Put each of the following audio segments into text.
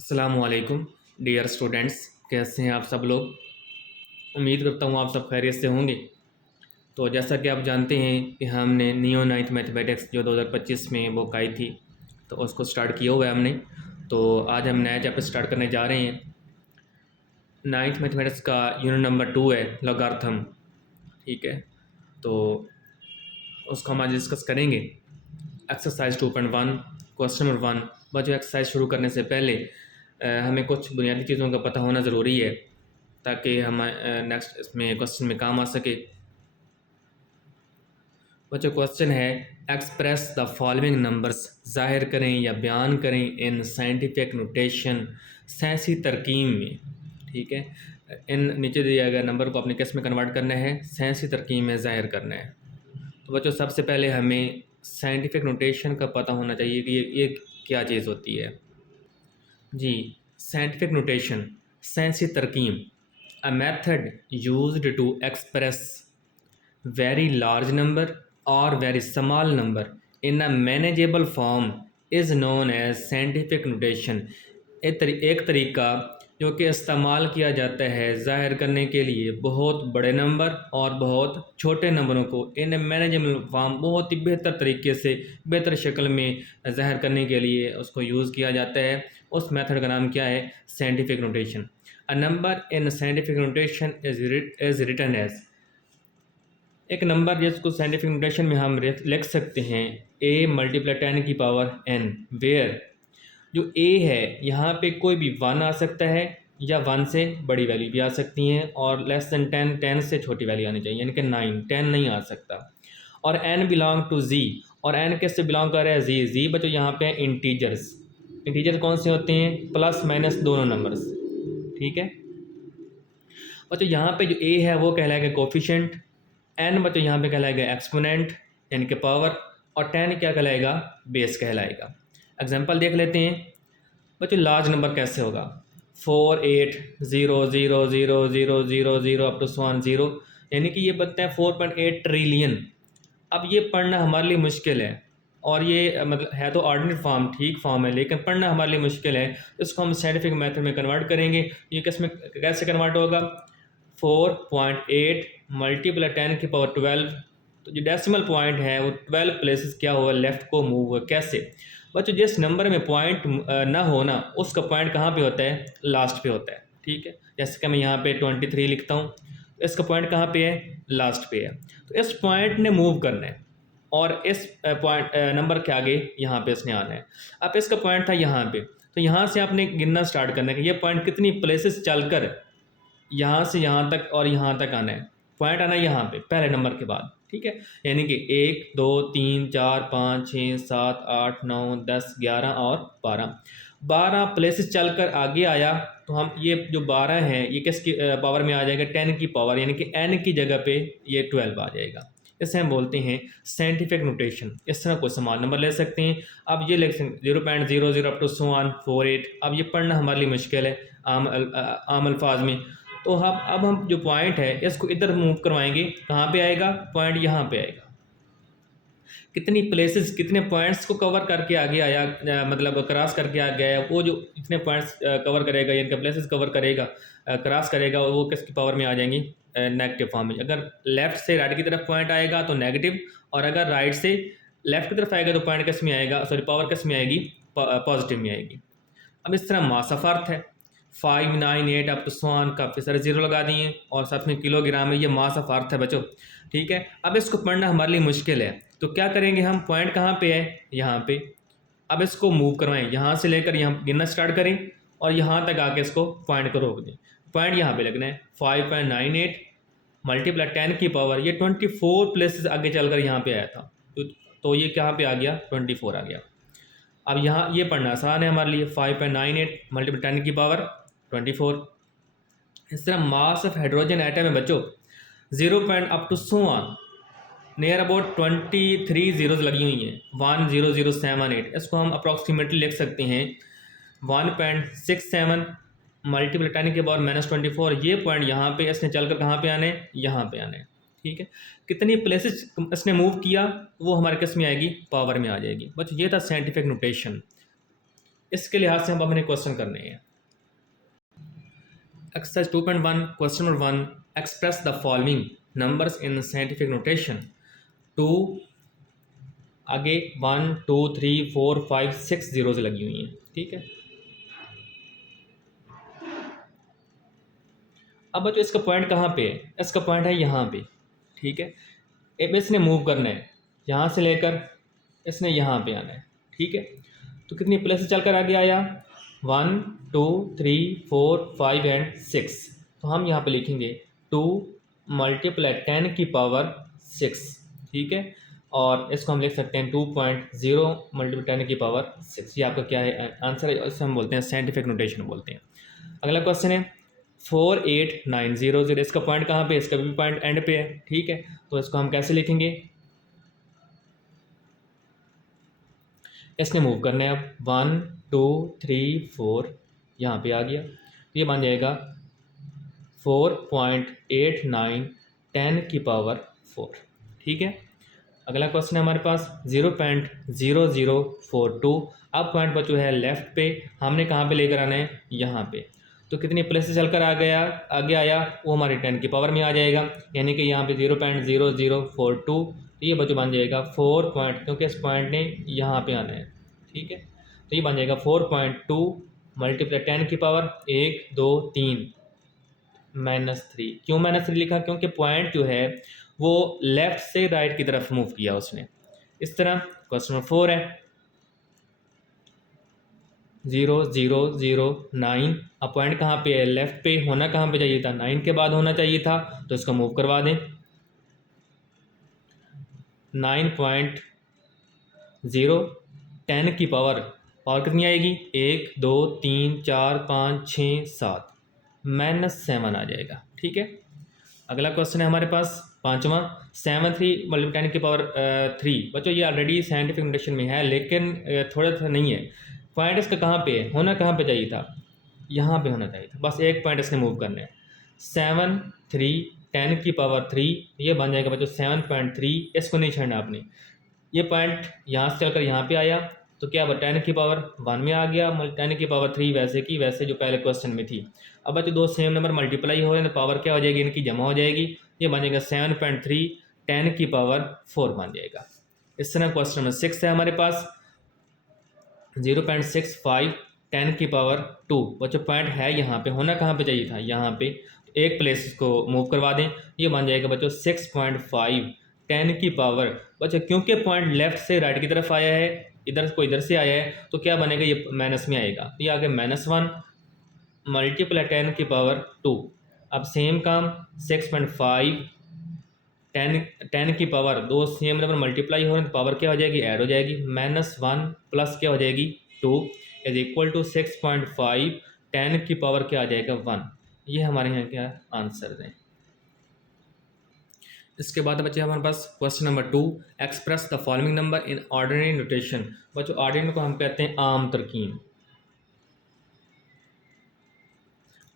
अस्सलामुअलैकुम dear students, कैसे हैं आप सब लोग। उम्मीद करता हूँ आप सब खैरियत से होंगे। तो जैसा कि आप जानते हैं कि हमने नियो नाइन्थ मैथमेटिक्स जो 2025 में बुक आई थी, तो उसको स्टार्ट किया हुआ है हमने। तो आज हम नया चैप्टर स्टार्ट करने जा रहे हैं। नाइन्थ मैथमेटिक्स का यूनिट नंबर 2 है लॉगरिथम। ठीक है, तो उसको हम आज डिस्कस करेंगे। Exercise 2.1 question number 1। बच्चों, एक्सरसाइज शुरू करने से पहले हमें कुछ बुनियादी चीज़ों का पता होना ज़रूरी है ताकि हम नेक्स्ट इसमें क्वेश्चन में काम आ सके। बच्चों, क्वेश्चन है एक्सप्रेस द फॉलोइंग नंबर्स, जाहिर करें या बयान करें इन साइंटिफिक नोटेशन, साइंसी तरकीब में। ठीक है, इन नीचे दिया गया नंबर को अपने किस में कन्वर्ट करना है, साइंसी तरकीब में जाहिर करना है। तो बच्चों, सबसे पहले हमें साइंटिफिक नोटेशन का पता होना चाहिए कि ये क्या चीज़ होती है। जी, साइंटिफिक नोटेशन, साइंसी तरकीब, a method used to express very large number और very small number in a manageable form is known as scientific notation. एक तरीका जो कि इस्तेमाल किया जाता है ज़ाहिर करने के लिए बहुत बड़े नंबर और बहुत छोटे नंबरों को इन मैनेजेबल फॉर्म, बहुत ही बेहतर तरीके से बेहतर शक्ल में ज़ाहिर करने के लिए उसको यूज़ किया जाता है। उस मेथड का नाम क्या है, scientific notation. A number in scientific notation is written as, एक नंबर जिसको साइंटिफिक नोटेशन में हम लिख सकते हैं a मल्टीप्लाई 10 की पावर n, वेयर जो a है यहाँ पे कोई भी 1 आ सकता है या 1 से बड़ी वैल्यू भी आ सकती हैं, और लेस दैन 10, 10 से छोटी वैल्यू आनी चाहिए, यानी कि 9, 10 नहीं आ सकता। और n बिलोंग टू z, और n किससे बिलोंग कर रहा है, z बच्चों यहाँ पे इंटीजर्स। इंटीजर्स कौन से होते हैं, प्लस माइनस दोनों नंबर्स। ठीक है बच्चों, यहाँ पे जो a है वो कहलाएगा कोफिशेंट, n बच्चों यहाँ पे कहलाएगा एक्सपोनेंट यानी कि पावर, और 10 क्या कहलाएगा, बेस कहलाएगा। एग्जांपल देख लेते हैं बच्चों, लार्ज नंबर कैसे होगा, 4 8 0 0 0 0 0 0 अप टू 0, यानी कि ये बनता है 4.8 ट्रिलियन। अब ये पढ़ना हमारे लिए मुश्किल है, और ये मतलब है तो ऑर्डिनरी फॉर्म, ठीक फॉर्म है, लेकिन पढ़ना हमारे लिए मुश्किल है। इसको हम साइंटिफिक मेथड में कन्वर्ट करेंगे। ये किस में कैसे कन्वर्ट होगा, 4.8 मल्टीप्लाई 10 की पावर 12। तो जो डेसिमल पॉइंट है वो 12 प्लेसेस क्या हुआ, लेफ्ट को मूव हुआ। कैसे बच्चों, जिस नंबर में पॉइंट ना होना उसका पॉइंट कहाँ पे होता है, लास्ट पे होता है। ठीक है, जैसे कि मैं यहाँ पे 23 लिखता हूँ, इसका पॉइंट कहाँ पे है, लास्ट पे है। तो इस पॉइंट ने मूव करना है और इस पॉइंट नंबर के आगे यहाँ पे इसने आना है। अब इसका पॉइंट था यहाँ पे, तो यहाँ से आपने गिनना स्टार्ट करना है कि ये पॉइंट कितनी प्लेसेस चलकर यहाँ से यहाँ तक और यहाँ तक आना है। पॉइंट आना है यहाँ पे पहले नंबर के बाद। ठीक है, यानी कि 1 2 3 4 5 6 7 8 9 10 11 और 12 प्लेसेस चलकर आगे आया। तो हम ये जो 12 है ये किसकी पावर में आ जाएगा, 10 की पावर, यानी कि n की जगह पे ये 12 आ जाएगा। इसे हम बोलते हैं साइंटिफिक नोटेशन। इस तरह कोई समान नंबर ले सकते हैं। अब ये लिख सकते 0.00 अप टू 48। अब ये पढ़ना हमारे लिए मुश्किल है आम अल्फाज में। तो अब हम जो पॉइंट है इसको इधर मूव करवाएंगे, कहाँ पे आएगा, पॉइंट यहाँ पे आएगा। कितनी प्लेसेस, कितने पॉइंट्स को कवर करके आगे आया, मतलब क्रॉस करके आ गया, वो जो इतने पॉइंट्स कवर करेगा, यानी प्लेसेस कवर करेगा, क्रॉस करेगा, वो किसकी पावर में आ जाएंगी, नेगेटिव फॉर्म में। अगर लेफ्ट से राइट की तरफ पॉइंट आएगा तो नेगेटिव, और अगर राइट से लेफ्ट की तरफ आएगा तो पॉइंट किस में आएगा, सॉरी पावर किस में आएगी, पॉजिटिव में आएगी। अब इस तरह मास ऑफ अर्थ है 5 9 8 अप टू 1, काफ़ी सारे जीरो लगा दिए और साथ में किलोग्राम में, ये मास ऑफ अर्थ है बच्चों। ठीक है, अब इसको पढ़ना हमारे लिए मुश्किल है, तो क्या करेंगे हम, पॉइंट कहाँ पे है, यहाँ पे। अब इसको मूव करवाएं, यहाँ से लेकर यहाँ गिनना स्टार्ट करें और यहाँ तक आके इसको पॉइंट को रोक दें। पॉइंट यहाँ पे लगना है 5.98 मल्टीप्लाई 10 की पावर, ये 24 प्लेसेस आगे चलकर यहाँ पे आया था, तो ये कहाँ पे आ गया, 24 आ गया। अब यहाँ ये पढ़ना आसान है हमारे लिए, 5.98 मल्टीप्लाई 10 की पावर 24। इस तरह मास ऑफ हाइड्रोजन एटम है बच्चों 0 point up to 100 near about 23 zeros लगी हुई हैं, 10078। इसको हम अप्रॉक्सीमेटली लिख सकते हैं 1.67 मल्टीप्लाई 10 के पावर -24। ये पॉइंट यहाँ पे इसने चलकर कहाँ पे आने, यहाँ पे आने। ठीक है, कितनी प्लेसेस इसने मूव किया वो हमारे किस में आएगी, पावर में आ जाएगी। बस ये था साइंटिफिक नोटेशन। इसके लिहाज से हम अपने क्वेश्चन करने हैं। Exercise 2.1 question number 1, express the following numbers in scientific notation. 2 आगे 1 2 3 4 5 6 जीरोज लगी हुई हैं, ठीक है। अब बच्चों इसका पॉइंट कहाँ पे है? इसका पॉइंट है यहाँ पे, ठीक है। अब इसने मूव करना है, यहाँ से लेकर इसने यहाँ पे आना है, ठीक है। तो कितनी प्लेस चलकर आगे आया? 1 2 3 4 5 एंड 6। तो हम यहाँ पे लिखेंगे 2 मल्टीप्लाई 10 की पावर 6, ठीक है। और इसको हम लिख सकते हैं 2.0 मल्टीप्लाई 10 की पावर 6। ये आपका क्या है? आंसर है। इसे हम बोलते हैं साइंटिफिक नोटेशन बोलते हैं। अगला क्वेश्चन है 48900। इसका पॉइंट कहाँ पे? इसका भी पॉइंट एंड पे है, ठीक है। तो इसको हम कैसे लिखेंगे? इसने मूव करना है अब 1 2 3 4, यहाँ पे आ गया। तो ये बन जाएगा 4.89 10 की पावर 4, ठीक है। अगला क्वेश्चन है हमारे पास 0.0042। अब पॉइंट बचो है लेफ्ट पे, हमने कहाँ पे लेकर आना है? यहाँ पे। तो कितनी प्लेस से चलकर आगे आया वो हमारे 10 की पावर में आ जाएगा, यानी कि यहाँ पे 0.0042। तो ये बच्चों बन जाएगा 4 पॉइंट, क्योंकि इस पॉइंट ने यहाँ पे आना है, ठीक है। तो ये बन जाएगा 4.2 मल्टीप्लाई 10 की पावर 1 2 3 -3। क्यों -3 लिखा? क्योंकि पॉइंट जो है वो लेफ्ट से राइट की तरफ मूव किया उसने। इस तरह क्वेश्चन नंबर 4 है 0009। अब पॉइंट कहाँ पे है? लेफ्ट पे। होना कहाँ पे चाहिए था? 9 के बाद होना चाहिए था, तो इसको मूव करवा दें। 9.0 10 की पावर कितनी आएगी? 1 2 3 4 5 6 7 -7 आ जाएगा, ठीक है। अगला क्वेश्चन है हमारे पास 5वां 73 मल्टीप्लाई 10 की पावर 3। बच्चों ये ऑलरेडी साइंटिफिक नोटेशन में है, लेकिन थोड़ा सा नहीं है। पॉइंट इसका कहाँ पे है? होना कहाँ पे चाहिए था? यहाँ पे होना चाहिए था। बस एक पॉइंट इसने मूव करना है। 7 3 10 की पावर 3, ये बन जाएगा बच्चों 7.3। इसको नहीं छेड़ना आपने। ये पॉइंट यहाँ से चलकर यहाँ पे आया, तो क्या 10 की पावर 1 में आ गया। 10 की पावर 3 वैसे की वैसे जो पहले क्वेश्चन में थी। अब बच्चों दो सेम नंबर मल्टीप्लाई हो रहे हैं तो पावर क्या हो जाएगी? इनकी जमा हो जाएगी। ये बन जाएगा 7.3 10 की पावर 4 बन जाएगा। इस तरह क्वेश्चन नंबर 6 है हमारे पास 0.65 10 की पावर 2। बच्चों पॉइंट है यहाँ पे, होना कहाँ पे चाहिए था? यहाँ पे। एक प्लेस को मूव करवा दें, ये बन जाएगा बच्चों 6.5 10 की पावर। बच्चों क्योंकि पॉइंट लेफ्ट से राइट की तरफ आया है, इधर से आया है, तो क्या बनेगा? ये माइनस में आएगा। तो ये आ गया -1 मल्टीप्लाई 10 की पावर 2। अब सेम काम 6.5 10 की पावर, दो सेम नंबर मल्टीप्लाई हो रहे हैं तो पावर क्या हो जाएगी? ऐड हो जाएगी। -1 प्लस क्या हो जाएगी? 2 इज इक्वल टू 6.5 10 की पावर क्या आ जाएगा? 1। ये हमारे यहाँ क्या आंसर है। इसके बाद बच्चे हमारे पास question number 2, express the following number in ordinary notation. बच्चों ऑर्डिनरी को हम कहते हैं आम तरकीब।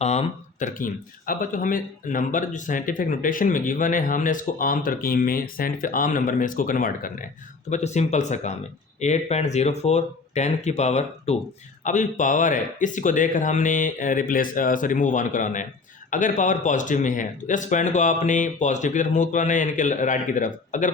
आम तरकीब। अब बच्चों हमें नंबर जो साइंटिफिक नोटेशन में गिवन है, हमने इसको आम तरकीब में, साइंटिफिक आम नंबर में इसको कन्वर्ट करना है। तो बच्चों सिंपल सा काम है 8.04 10 की पावर 2। अब ये पावर है, इसी को देखकर हमने मूव ऑन कराना है। अगर पावर पॉजिटिव में है तो इस पॉइंट को आपने पॉजिटिव की तरफ मूव करवाना है, यानी कि राइट की तरफ। अगर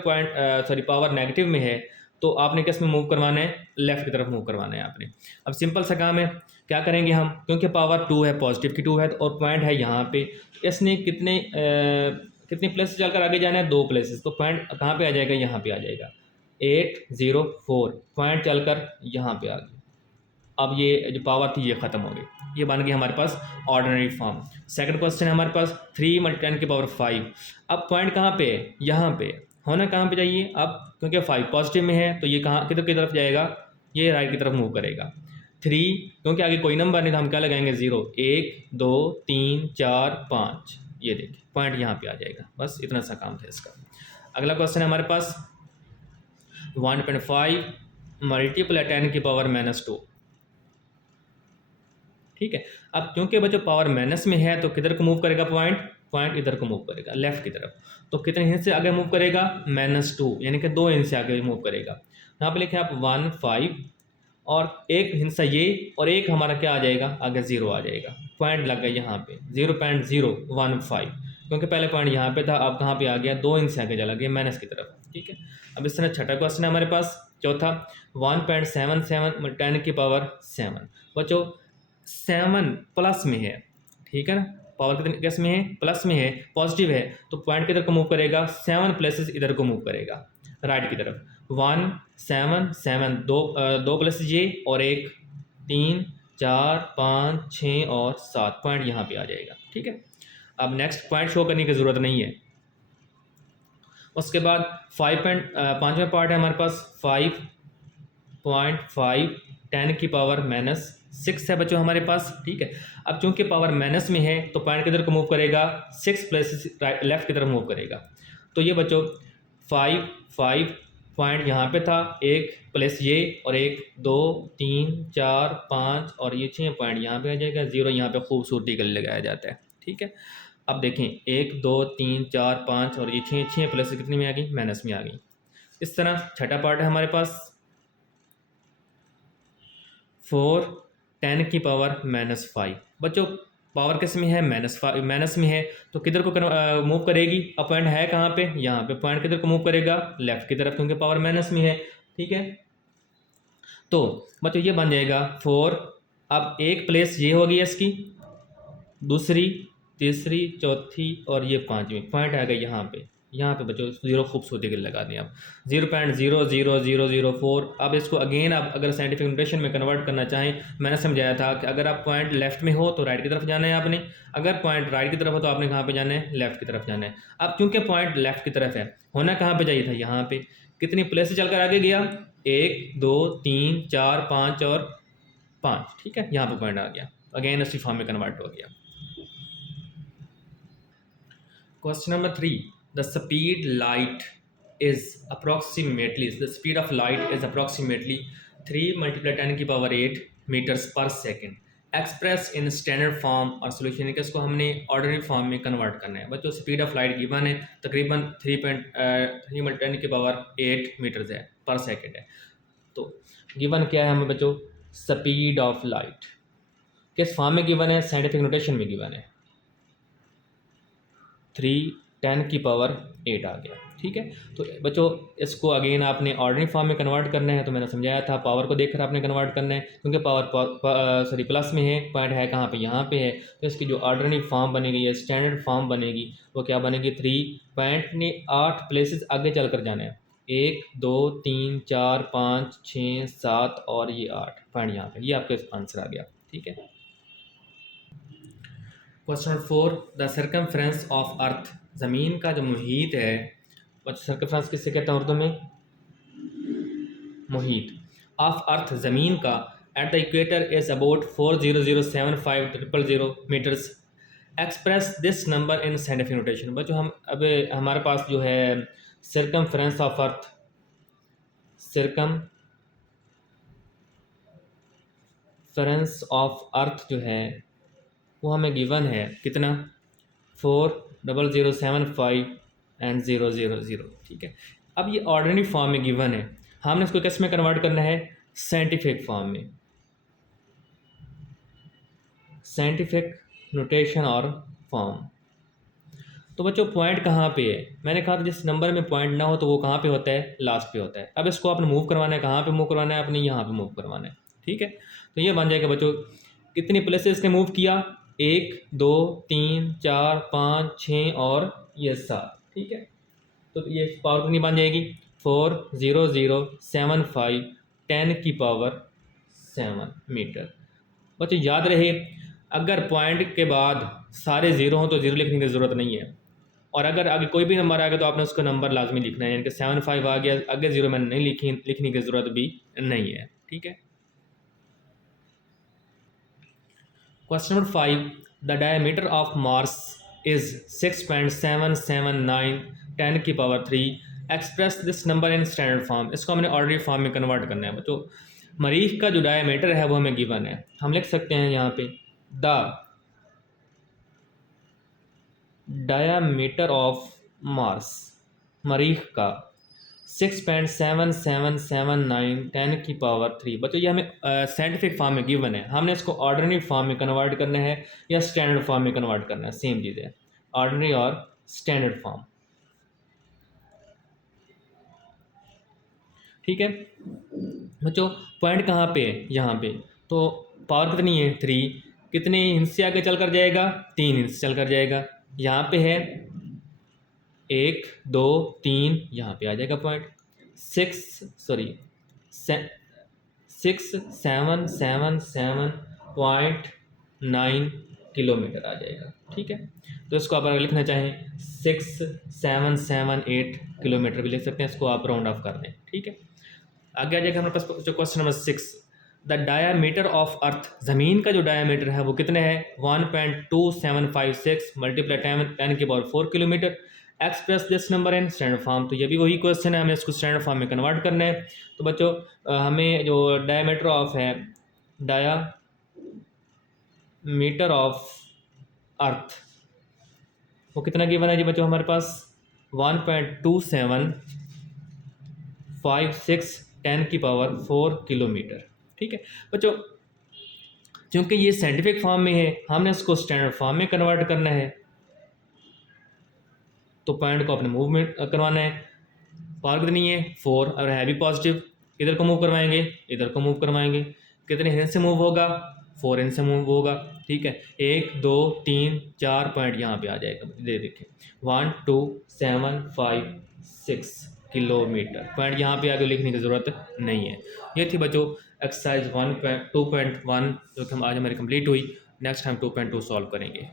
पावर नेगेटिव में है तो आपने किस में मूव करवाना है? लेफ्ट की तरफ मूव करवाना है आपने। अब सिंपल सा काम है, क्या करेंगे हम? क्योंकि पावर 2 है, पॉजिटिव की 2 है और पॉइंट है यहाँ पे, इसने कितनी प्लेस चलकर आगे जाना है? 2 प्लेसेस। तो पॉइंट कहाँ पे आ जाएगा? यहाँ पे आ जाएगा 804। पॉइंट चलकर यहाँ पे आ गया। अब ये जो पावर थी ये ख़त्म हो गई। ये बन गई हमारे पास ऑर्डिनरी फॉर्म। सेकंड क्वेश्चन है हमारे पास 3 × 10 की पावर 5। अब पॉइंट कहाँ पे है? यहाँ पे। होना कहाँ पे चाहिए? अब क्योंकि 5 पॉजिटिव में है तो ये कहाँ किधर की तरफ जाएगा? ये राइट की तरफ मूव करेगा। 3 क्योंकि आगे कोई नंबर नहीं था, हम क्या लगाएंगे? 0 1 2 3 4 5। ये देखिए पॉइंट यहाँ पे आ जाएगा। बस इतना सा काम था इसका। अगला क्वेश्चन है हमारे पास 1.5 मल्टीप्लाई 10 की पावर -2। ठीक है। अब क्योंकि बच्चों पावर माइनस में है तो किधर को मूव करेगा? पॉइंट इधर को मूव करेगा, लेफ्ट की तरफ। तो कितने इंच से आगे मूव करेगा? -2, यानी कि 2 इंच से आगे मूव करेगा। यहाँ पे लिखे आप 1 5 और एक हिस्सा ये और एक हमारा क्या आ जाएगा, आगे ज़ीरो आ जाएगा, पॉइंट लग गया यहाँ पे 0.015, क्योंकि पहले पॉइंट यहाँ पे था, अब कहाँ पे आ गया, 2 इंच से आगे चला गया माइनस की तरफ। ठीक है, अब इस तरह छठा क्वेश्चन है हमारे पास चौथा, 1.77 10 की पावर 7। बच्चों 7 प्लस में है, ठीक है ना, पावर कितने किस में है, प्लस में है, पॉजिटिव है, तो पॉइंट किधर को मूव करेगा, 7 प्लेसेस इधर को मूव करेगा, राइट की तरफ। 1 7 7 दो प्लस ये और एक 3 4 5 6 और 7, पॉइंट यहाँ पे आ जाएगा। ठीक है, अब नेक्स्ट पॉइंट शो करने की ज़रूरत नहीं है। उसके बाद 5.5वां पार्ट है हमारे पास 5.5 10 की पावर -6 है बच्चों हमारे पास। ठीक है, अब चूंकि पावर माइनस में है तो पॉइंट किधर को मूव करेगा, 6 प्लस लेफ्ट की तरफ मूव करेगा। तो ये बच्चों 5 पॉइंट यहाँ पे था, एक प्लस ये और एक 2 3 4 5 और ये 6 पॉइंट यहाँ पे आ जाएगा, 0 यहाँ पे खूबसूरती के लिए लगाया जाता है। ठीक है, अब देखें 1 2 3 4 5 और ये 6 प्लस कितने में आ गई, माइनस में आ गई। इस तरह छठा पार्ट है हमारे पास 4 10 की पावर -5। बच्चों पावर किस में है, माइनस में है, तो किधर को मूव करेगी, अब पॉइंट है कहाँ पे, यहाँ पे, पॉइंट किधर को मूव करेगा, लेफ्ट की तरफ, क्योंकि पावर माइनस में है। ठीक है, तो बच्चों ये बन जाएगा 4, अब एक प्लेस ये होगी इसकी, दूसरी, तीसरी, चौथी और ये पांचवी, पॉइंट आ गए यहाँ पे बच्चों 0 खूबसूरती के लिए लगा दें आप 0.00004। अब इसको अगेन आप अगर साइंटिफिक नोटेशन में कन्वर्ट करना चाहें, मैंने समझाया था कि अगर आप पॉइंट लेफ्ट में हो तो राइट की तरफ जाना है आपने, अगर पॉइंट राइट की तरफ हो तो आपने कहाँ पे जाना है, लेफ्ट की तरफ जाना है। अब चूंकि पॉइंट लेफ्ट की तरफ है, होना कहाँ पे चाहिए था, यहाँ पे। कितनी प्लेस से चलकर आगे गया, 1 2 3 4 5 और 5। ठीक है, यहाँ पे पॉइंट आ गया, अगेन उसी फॉर्म में कन्वर्ट हो गया। Question number 3. The speed of light is approximately 3 multiplied 10 की पावर 8 मीटर्स पर second. Express in standard form और सोल्यूशन है कि इसको हमने ऑर्डिनरी फॉर्म में कन्वर्ट करना है। बच्चों स्पीड ऑफ लाइट गिवन है, तकरीबन 3 मल्टी 10 की पावर 8 मीटर्स है पर सेकेंड है। तो गिवन क्या है हमें बच्चों, स्पीड ऑफ लाइट किस फॉर्म में गिवन है, साइंटिफिक नोटेशन में गिवन है, 3 10 की पावर 8 आ गया। ठीक है, तो बच्चों इसको अगेन आपने ऑर्डिनरी फॉर्म में कन्वर्ट करना है, तो मैंने समझाया था पावर को देखकर आपने कन्वर्ट करना है, क्योंकि पावर प्लस में है, पॉइंट है कहाँ पे, यहाँ पे है, तो इसकी जो ऑर्डिनरी फॉर्म बनेगी या स्टैंडर्ड फॉर्म बनेगी वो क्या बनेगी, 3 पॉइंट ने 8 प्लेसेस आगे चल कर जाना है, 1 2 3 4 5 6 7 और ये 8 पॉइंट यहाँ पे, ये आपका आंसर आ गया। ठीक है, question 4, the circumference of earth, ज़मीन का जो मुहीत है, सर्कमफ्रेंस किससे कहते हैं उर्दू में, मुहीत, ऑफ अर्थ ज़मीन का, at the equator is about 4007500 metres. Express this number in scientific notation. बच्चों हम अब हमारे पास जो है circumference of earth, circumference of earth जो है वो हमें गिवन है कितना, 40075 एंड 000। ठीक है, अब ये ऑर्डिनरी फॉर्म में गिवन है, हमने इसको किस में कन्वर्ट करना है, साइंटिफिक फॉर्म में, साइंटिफिक नोटेशन और फॉर्म। तो बच्चों पॉइंट कहाँ पे है, मैंने कहा था जिस नंबर में पॉइंट ना हो तो वो कहाँ पे होता है, लास्ट पे होता है। अब इसको आपने मूव करवाना है, कहाँ पे मूव करवाना है, आपने यहाँ पे मूव करवाना है। ठीक है, तो ये बन जाएगा बच्चों, कितनी प्लेसेस ने मूव किया, 1 2 3 4 5 6 और ये 7। ठीक है, तो ये पावर कितनी बन जाएगी, 40075 10 की पावर 7 मीटर। बच्चों याद रहे, अगर पॉइंट के बाद सारे ज़ीरो हों तो ज़ीरो लिखने की ज़रूरत नहीं है, और अगर आगे कोई भी नंबर आ गया तो आपने उसका नंबर लाजमी लिखना है, यानी कि 75 आ गया, आगे ज़ीरो मैंने नहीं लिखने की ज़रूरत भी नहीं है। ठीक है, question number 5, the diameter of Mars is 6.779 10 की power 3। Express this number in standard form. इसको हमने ऑर्डिनरी फॉर्म में कन्वर्ट करना है। तो मरीख का जो डायमीटर है वो हमें गिवन है, हम लिख सकते हैं यहाँ पे द डायमीटर ऑफ मार्स, मरीख का 6.7779 10⁻³ बच्चों ये हमें साइंटिफिक फॉर्म में गिवन है, हमने इसको ऑर्डिनरी फॉर्म में कन्वर्ट करना है या स्टैंडर्ड फॉर्म में कन्वर्ट करना है, सेम चीज़ है, ऑर्डिनरी और स्टैंडर्ड फॉर्म। ठीक है बच्चों, पॉइंट कहाँ पे है, यहाँ पे। तो पावर कितनी है 3, कितने इंच से आगे चल कर जाएगा 3 इंच चल कर जाएगा। यहाँ पे है 1 2 3, यहाँ पे आ जाएगा पॉइंट 6777.9 किलोमीटर आ जाएगा। ठीक है, तो इसको आप अगर लिखना चाहें 6778 किलोमीटर भी लिख सकते हैं, इसको आप राउंड ऑफ कर दें। ठीक है, आगे आ जाएगा हमारे पास जो question number 6, the diameter of earth, ज़मीन का जो डायामीटर है वो कितने है 1.2756 multiply 10⁻⁴ kilometre. Express this number in standard form, तो ये भी वही क्वेश्चन है, हमें इसको स्टैंडर्ड फॉर्म में कन्वर्ट करना है। तो बच्चों हमें जो डायामीटर ऑफ है, डायामीटर ऑफ अर्थ वो कितना गिवन है जी बच्चों हमारे पास 1.2756 10⁻⁴ किलोमीटर। ठीक है बच्चों, क्योंकि ये साइंटिफिक फॉर्म में है हमने इसको स्टैंडर्ड फॉर्म में कन्वर्ट करना है, तो पॉइंट को अपने मूवमेंट करवाना है। पावर कितनी है 4 और है भी पॉजिटिव, इधर को मूव करवाएंगे इधर को मूव करवाएंगे, कितने इंच से मूव होगा 4 इंच से मूव होगा। ठीक है, 1 2 3 4 पॉइंट यहाँ पे आ जाएगा, दे देखिए 12756 किलोमीटर, पॉइंट यहाँ पे आगे लिखने की ज़रूरत नहीं है। ये थी बच्चों एक्सरसाइज 2.1 जो कि हम आज हमारी कंप्लीट हुई। नेक्स्ट हम 2.2 सॉल्व करेंगे।